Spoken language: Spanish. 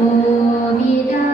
COVID.